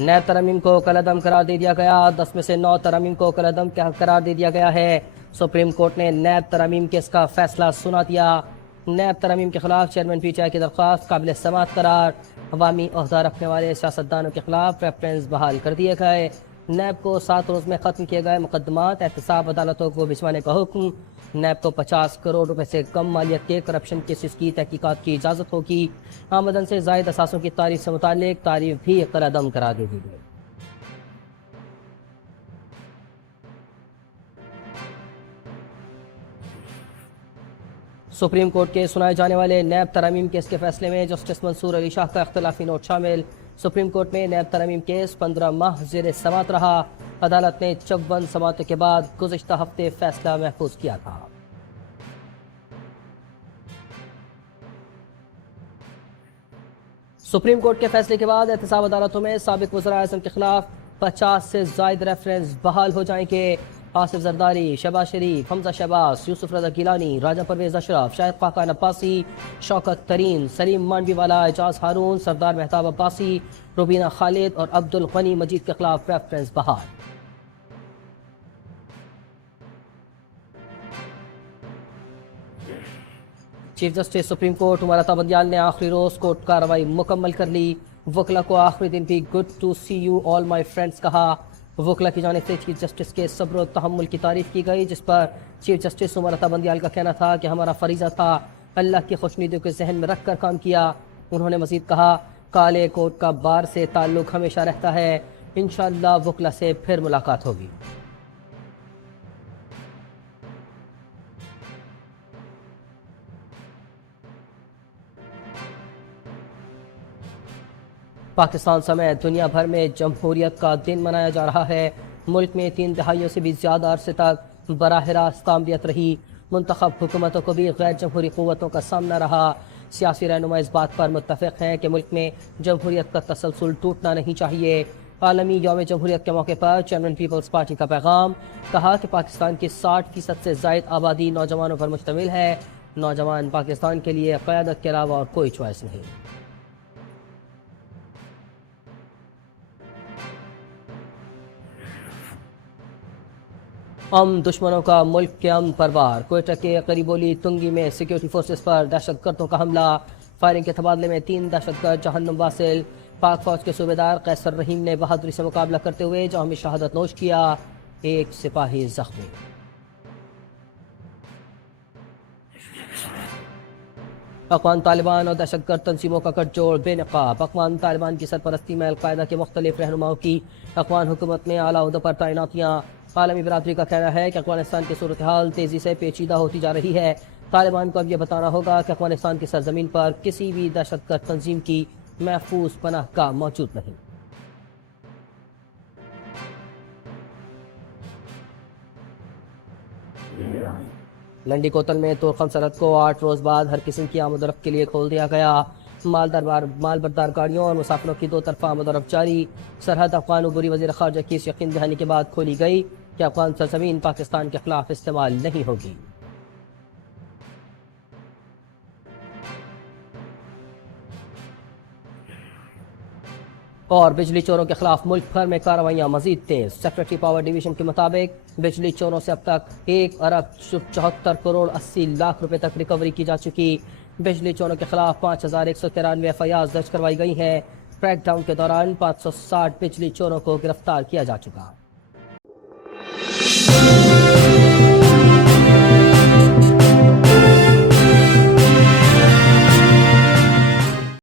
NAB ترامیم کو کالعدم قرار دے دیا گیا۔ 10 میں سے 9 ترامیم کو کالعدم قرار دے دیا گیا ہے۔ سپریم کورٹ نے نیب ترامیم کیس کا فیصلہ سنا دیا۔ نیب ترامیم کے خلاف چیئرمین پی ٹی آئی کی درخواست قابل سماعت قرار۔ عوامی عہدہ رکھنے والے سیاستدانوں کے خلاف ریفرنس بحال کر دیے گئے۔ نیب کو 7 روز میں ختم کیے گئے مقدمات، احتساب عدالتوں کو بھجوانے کا حکم۔ نیب کو 50 کروڑ روپے سے کم مالیت کے کرپشن کیسز کی تحقیقات کی اجازت ہوگی۔ آمدن سے زائد اثاثوں کی تعریف سے متعلق تعریف بھی کالعدم قرار دے دی گئی۔ سپریم کورٹ کے سنائے جانے والے نیب ترامیم کیس کے فیصلے میں جسٹس منصور علی شاہ کا اختلافی نوٹ شامل۔ سپریم کورٹ میں نیب ترامیم کیس 15 ماہ زیر سماعت رہا۔ عدالت نے 54 سماعتوں کے بعد گزشتہ ہفتے فیصلہ محفوظ کیا تھا۔ سپریم کورٹ کے فیصلے کے بعد احتساب عدالتوں میں سابق وزراء اعظم کے خلاف 50 سے زائد ریفرنس بحال ہو جائیں گے۔ آصف زرداری، شہباز شریف، حمزہ شہباز، یوسف رضا گیلانی، راجہ پرویز اشرف، شاہد خاقان عباسی، شوکت ترین، سلیم مانڈوی والا، اعجاز ہارون، سردار مہتاب عباسی، روبینہ خالد اور عبد الغنی مجید کے خلاف ریفرنس بحال۔ Chief justice supreme court Umar Ata Bandial نے آخری روز کورٹ کارروائی مکمل کر لی۔ وکلا کو آخری دن بھی good to see you all my friends کہا۔ وکلا کی جانب سے چیف جسٹس کے صبر و تحمل کی تعریف کی گئی، جس پر چیف جسٹس عمر عطا بندیال کا کہنا تھا کہ ہمارا فریضہ تھا اللہ کی خوشنودیوں کے ذہن میں رکھ کر کام کیا۔ انہوں نے مزید کہا، کالے کوٹ کا بار سے تعلق ہمیشہ رہتا ہے، انشاءاللہ وکلا سے پھر ملاقات ہوگی۔ پاکستان سمیت دنیا بھر میں جمہوریت کا دن منایا جا رہا ہے۔ ملک میں 3 دہائیوں سے بھی زیادہ عرصے تک براہ راست تامریت رہی۔ منتخب حکومتوں کو بھی غیر جمہوری قوتوں کا سامنا رہا۔ سیاسی رہنما اس بات پر متفق ہیں کہ ملک میں جمہوریت کا تسلسل ٹوٹنا نہیں چاہیے۔ عالمی یوم جمہوریت کے موقع پر چیئرمین پیپلز پارٹی کا پیغام، کہا کہ پاکستان کی 60% سے زائد آبادی نوجوانوں پر مشتمل ہے۔ نوجوان پاکستان کے لیے قیادت کے علاوہ اور کوئی چوائس نہیں۔ دشمنوں کا ملک کے امن پر وار۔ کوئٹہ کے قریبولی تنگی میں سیکیورٹی فورسز پر دہشت گردوں کا حملہ۔ فائرنگ کے تبادلے میں 3 دہشت گرد جہنم واصل۔ پاک فوج کے صوبیدار قیصر رحیم نے بہادری سے مقابلہ کرتے ہوئے جوہری شہادت نوش کیا، 1 سپاہی زخمی۔ اقوام طالبان اور دہشت گرد تنظیموں کا گٹھ جوڑ بے نقاب۔ اقوام طالبان کی سرپرستی میں القاعدہ کے مختلف رہنماؤں کی افغان حکومت میں اعلیٰ عہدوں پر تعیناتیاں۔ عالمی برادری کا کہنا ہے کہ افغانستان کی صورتحال تیزی سے پیچیدہ ہوتی جا رہی ہے۔ طالبان کو اب یہ بتانا ہوگا کہ افغانستان کی سرزمین پر کسی بھی دہشت گرد تنظیم کی محفوظ پناہ گاہ موجود نہیں۔ لنڈی کوتل میں تورخم سرحد کو 8 روز بعد ہر قسم کی آمد و رفت کے لیے کھول دیا گیا۔ مال بردار گاڑیوں اور مسافروں کی 2 طرفہ آمد و رفت جاری۔ سرحد افغان عبوری وزیر خارجہ کی اس یقین دہانی کے بعد کھولی گئی کہ افغان سرزمین پاکستان کے خلاف استعمال نہیں ہوگی۔ اور بجلی چوروں کے خلاف ملک بھر میں کارروائیاں مزید تیز۔ سیکریٹری پاور ڈویژن کے مطابق بجلی چوروں سے اب تک 1 ارب 74 کروڑ 80 لاکھ روپے تک ریکوری کی جا چکی۔ بجلی چوروں کے خلاف 5193 ایف آئی آر درج کروائی گئی ہیں۔ کریک ڈاؤن کے دوران 560 بجلی چوروں کو گرفتار کیا جا چکا۔